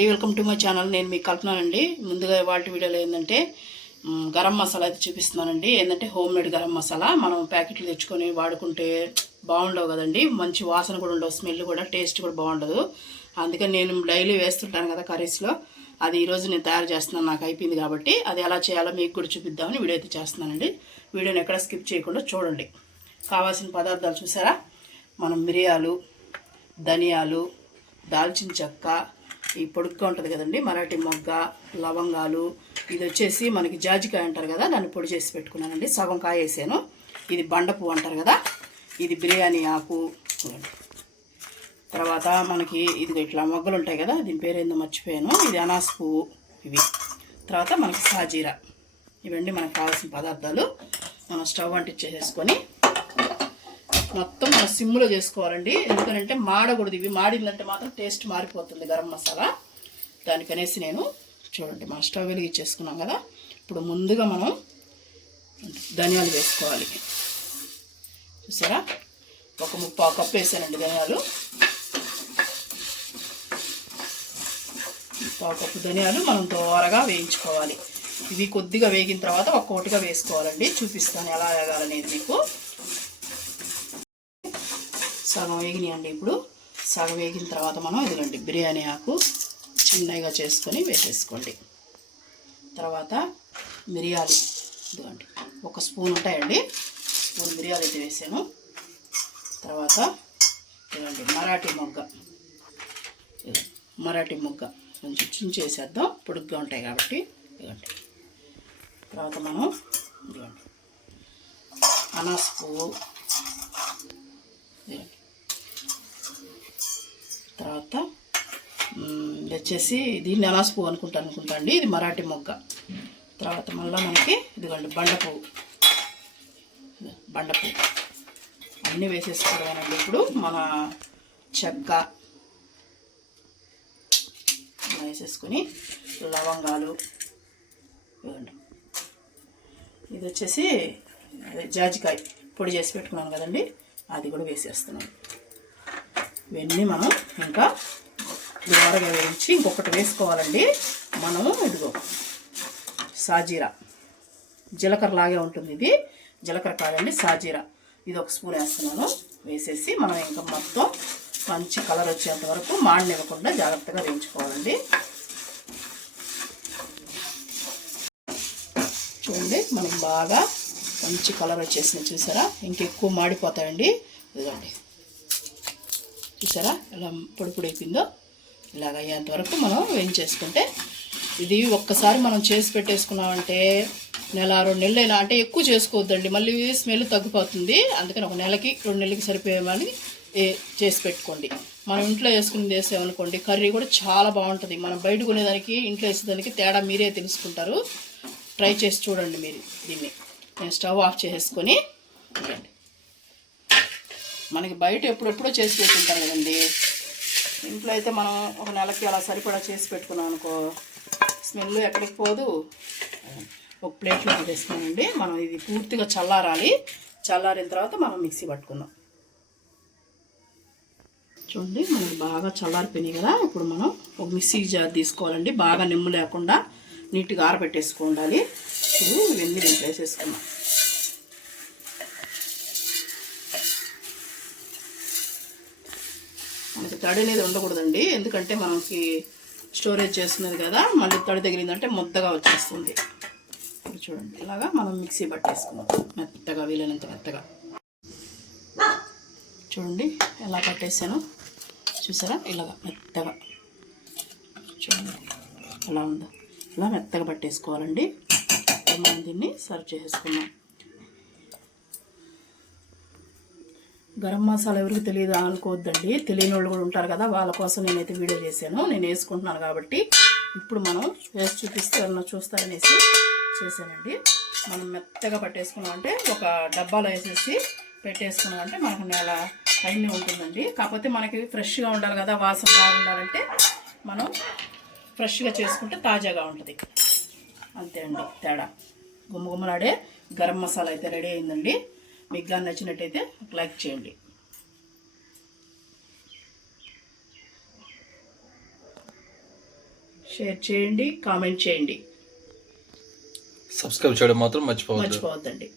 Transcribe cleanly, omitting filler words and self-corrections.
Welcome to my channel. నేను మీకు కల్పనానండి. ముందుగా వాటి వీడియోలో ఏంటంటే గరం మసాలా అయితే చూపిస్తున్నానండి. ఏంటంటే హోమ్ మేడ్ గరం మసాలా. మనం ప్యాకెట్లు తెచ్చుకొని వాడుకుంటే బాగుండవు కదండి, మంచి వాసన కూడా ఉండవు, స్మెల్ కూడా, టేస్ట్ కూడా బాగుండదు. అందుకని నేను డైలీ వేస్తుంటాను కదా కర్రీస్లో. అది ఈరోజు నేను తయారు చేస్తున్నాను, నాకు అయిపోయింది కాబట్టి. అది ఎలా చేయాలో మీకు కూడా చూపిద్దామని వీడియో అయితే చేస్తున్నానండి. వీడియోని ఎక్కడ స్కిప్ చేయకుండా చూడండి. కావాల్సిన పదార్థాలు చూసారా? మనం మిరియాలు, ధనియాలు, దాల్చిన చెక్క, ఈ పొడుగ్గా ఉంటుంది కదండి మరాఠీ మొగ్గ, లవంగాలు, ఇది వచ్చేసి మనకి జాజికాయ అంటారు కదా, దాన్ని పొడి చేసి పెట్టుకున్నానండి. సగం కాయ వేసాను. ఇది బండ పువ్వు అంటారు కదా, ఇది బిర్యానీ ఆకు. తర్వాత మనకి ఇది ఇట్లా మొగ్గలు ఉంటాయి కదా, దీని పేరేందో మర్చిపోయాను, ఇది అనాస పువ్వు. ఇవి తర్వాత మనకి సాజీరా. ఇవన్నీ మనకు కావాల్సిన పదార్థాలు. మనం స్టవ్ అంటించేసుకొని మొత్తం మనం సిమ్లో చేసుకోవాలండి. ఎందుకంటే మాడకూడదు, ఇవి మాడిందంటే మాత్రం టేస్ట్ మారిపోతుంది గరం మసాలా. దానికనేసి నేను చూడండి, మనం స్టవ్ వెలిగించేసుకున్నాం కదా. ఇప్పుడు ముందుగా మనం ధనియాలు వేసుకోవాలి. చూసారా? ఒక 3/4 కప్పు వేసానండి ధనియాలు. 3/4 కప్పు ధనియాలు మనం త్వరగా వేయించుకోవాలి. ఇవి కొద్దిగా వేగిన తర్వాత ఒక్కొక్కటిగా వేసుకోవాలండి. చూపిస్తాను ఎలా వేగాలనేది మీకు. సగం వేగినాయండి. ఇప్పుడు సగం వేగిన తర్వాత మనం ఇదిగండి బిర్యానీ ఆకు చిన్నగా చేసుకొని వేసేసుకోండి. తర్వాత మిరియాలు ఇదిగండి 1 స్పూన్ ఉంటాయండి, స్పూన్ మిరియాలు అయితే వేసాను. తర్వాత ఇదిగండి మరాఠీ మొగ్గ కొంచెం చుంచేసేద్దాం, పొడుగ్గా ఉంటాయి కాబట్టి. ఇదిగండి తర్వాత మనం ఇదిగండి అనాస పువ్వు, తర్వాత వచ్చేసి దీన్ని అనాస పువ్వు అనుకుంటా అండి, ఇది మరాఠీ మొగ్గ. తర్వాత మళ్ళీ మనకి ఇదిగోండి బండ పువ్వు అన్నీ వేసేసుకోవడమేనండి. ఇప్పుడు మన చెక్క వేసేసుకొని, లవంగాలు, ఇవ్వండి ఇది వచ్చేసి జాజికాయ పొడి చేసి పెట్టుకున్నాను కదండి, అది కూడా వేసేస్తున్నాను. ఇవన్నీ మనం ఇంకా దూరగా వేయించి ఇంకొకటి వేసుకోవాలండి. మనము ఇదిగో సాజీరా, జీలకర్ర లాగే ఉంటుంది ఇది, జీలకర్ర కాదండి సాజీరా, ఇది 1 స్పూన్ వేస్తున్నాను. వేసేసి మనం ఇంకా మొత్తం మంచి కలర్ వచ్చేంత వరకు మాడనివ్వకుండా జాగ్రత్తగా వేయించుకోవాలండి. చూడండి మనకు బాగా మంచి కలర్ వచ్చేసింది. చూసారా? ఇంకెక్కువ మాడిపోతాయండి. ఇదిగోండి చూసారా ఎలా పొడి అయిపోయిందో. ఇలాగ అయ్యేంత వరకు మనం వేయించేసుకుంటే, ఇది ఒక్కసారి మనం చేసి పెట్టేసుకున్నామంటే 1-2 నెలలైనా, అంటే ఎక్కువ చేసుకోవద్దండి, మళ్ళీ స్మెల్ తగ్గిపోతుంది. అందుకని 1 నెలకి 2 నెలలకి సరిపోయేమని చేసి పెట్టుకోండి. మనం ఇంట్లో వేసుకుని వేసామనుకోండి, కర్రీ కూడా చాలా బాగుంటుంది. మనం బయట కొనేదానికి ఇంట్లో వేసేదానికి తేడా మీరే తెలుసుకుంటారు. ట్రై చేసి చూడండి మీరు దీన్ని. నేను స్టవ్ ఆఫ్ చేసుకొని, మనకి బయట ఎప్పుడెప్పుడో చేసి పెట్టుకుంటారు కదండి, ఇంట్లో అయితే మనం 1 నెలకి అలా సరిపడా చేసి పెట్టుకున్నాం అనుకో, స్మెల్ ఎక్కడికి పోదు. ఒక ప్లేట్లో వేసుకున్నానండి. మనం ఇది పూర్తిగా చల్లారాలి. చల్లారిన తర్వాత మనం మిక్సీ పట్టుకుందాం. చూడండి మనకి బాగా చల్లారిపోయినాయి కదా. ఇప్పుడు మనం ఒక మిక్సీ జార్ తీసుకోవాలండి, బాగా నిమ్ము లేకుండా నీట్గా ఆరబెట్టేసుకోవాలి. ఇప్పుడు ఇవన్నీ దీంట్లో వేసేసుకున్నాం. మనకి తడి అనేది ఉండకూడదండి, ఎందుకంటే మనకి స్టోరేజ్ చేస్తున్నది కదా, మళ్ళీ తడి తగిలిందంటే ముద్దగా వచ్చేస్తుంది. ఇప్పుడు చూడండి ఇలాగా మనం మిక్సీ పట్టేసుకున్నాం మెత్తగా, వీలైనంత మెత్తగా. చూడండి ఎలా పట్టేసాను, చూసారా? ఇలాగా మెత్తగా చూడండి ఎలా ఉందో, ఇలా మెత్తగా పట్టేసుకోవాలండి. మనం దీన్ని సర్వ్ చేసేసుకున్నాం. గరం మసాలా ఎవరికి తెలియదు అనుకోవద్దండి, తెలియని వాళ్ళు కూడా ఉంటారు కదా, వాళ్ళ కోసం నేనైతే వీడియో చేశాను. నేను వేసుకుంటున్నాను కాబట్టి ఇప్పుడు మనం వేసి చూస్తారనేసి చేశానండి. మనం మెత్తగా పట్టేసుకున్నామంటే ఒక డబ్బాలో వేసేసి పెట్టేసుకున్నామంటే మనకు నెల అన్నీ ఉంటుందండి. కాకపోతే మనకి ఫ్రెష్గా ఉండాలి కదా, వాసన బాగుండాలంటే మనం ఫ్రెష్గా చేసుకుంటే తాజాగా ఉంటుంది. అంతే అండి తేడా. గుమ్మగుమ్మలాడే గరం మసాలా అయితే రెడీ అయిందండి. మీకు కానీ నచ్చినట్టయితే లైక్ చేయండి. షేర్ చేయండి, కామెంట్ చేయండి, సబ్స్క్రైబ్ చేయడం మాత్రం మర్చిపోవద్దు. మర్చిపోవద్దండి.